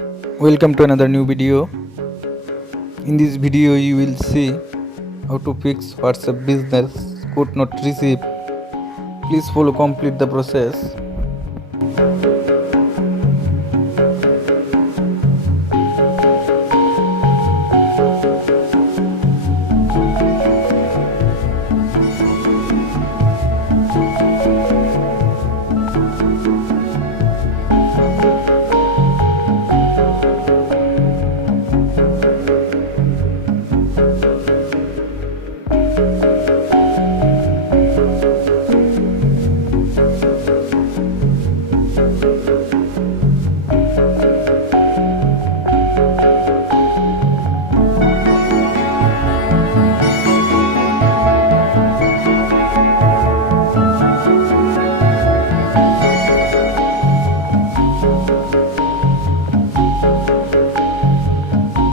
Welcome to another new video. In this video you will see how to fix WhatsApp business could not receive. Please follow complete the process.